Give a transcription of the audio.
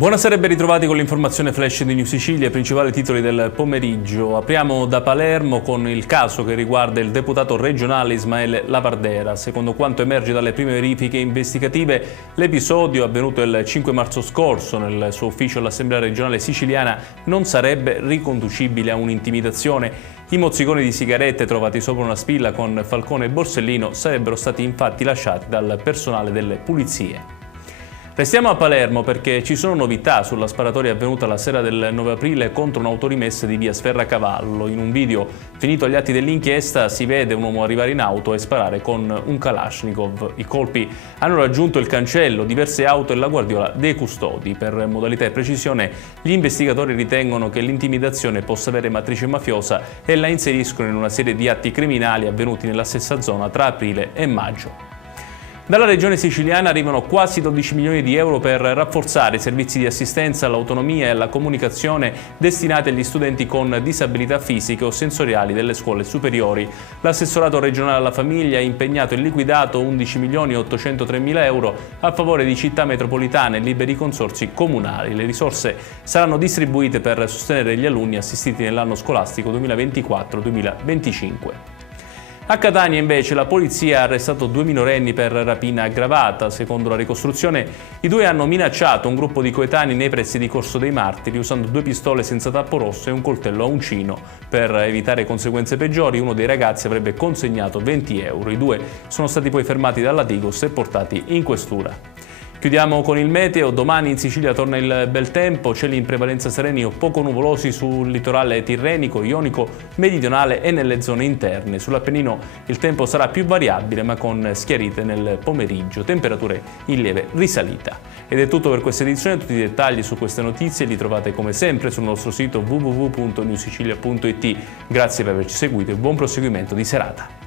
Buonasera e ben ritrovati con l'informazione flash di New Sicilia, i principali titoli del pomeriggio. Apriamo da Palermo con il caso che riguarda il deputato regionale Ismaele Lavardera. Secondo quanto emerge dalle prime verifiche investigative, l'episodio avvenuto il 5 marzo scorso nel suo ufficio all'Assemblea regionale siciliana non sarebbe riconducibile a un'intimidazione. I mozziconi di sigarette trovati sopra una spilla con Falcone e Borsellino sarebbero stati infatti lasciati dal personale delle pulizie. Restiamo a Palermo perché ci sono novità sulla sparatoria avvenuta la sera del 9 aprile contro un'autorimessa di via Sferracavallo. In un video finito agli atti dell'inchiesta si vede un uomo arrivare in auto e sparare con un Kalashnikov. I colpi hanno raggiunto il cancello, diverse auto e la guardiola dei custodi. Per modalità e precisione gli investigatori ritengono che l'intimidazione possa avere matrice mafiosa e la inseriscono in una serie di atti criminali avvenuti nella stessa zona tra aprile e maggio. Dalla regione siciliana arrivano quasi 12 milioni di euro per rafforzare i servizi di assistenza all'autonomia e alla comunicazione destinati agli studenti con disabilità fisiche o sensoriali delle scuole superiori. L'assessorato regionale alla famiglia ha impegnato e liquidato 11 milioni 803 mila euro a favore di città metropolitane e liberi consorzi comunali. Le risorse saranno distribuite per sostenere gli alunni assistiti nell'anno scolastico 2024-2025. A Catania invece la polizia ha arrestato 2 minorenni per rapina aggravata. Secondo la ricostruzione i due hanno minacciato un gruppo di coetanei nei pressi di Corso dei Martiri usando 2 pistole senza tappo rosso e un coltello a uncino. Per evitare conseguenze peggiori uno dei ragazzi avrebbe consegnato 20 euro. I due sono stati poi fermati dalla Digos e portati in questura. Chiudiamo con il meteo. Domani in Sicilia torna il bel tempo, cieli in prevalenza sereni o poco nuvolosi sul litorale tirrenico, ionico, meridionale e nelle zone interne. Sull'Appennino il tempo sarà più variabile ma con schiarite nel pomeriggio, temperature in lieve risalita. Ed è tutto per questa edizione, tutti i dettagli su queste notizie li trovate come sempre sul nostro sito www.newsicilia.it. Grazie per averci seguito e buon proseguimento di serata.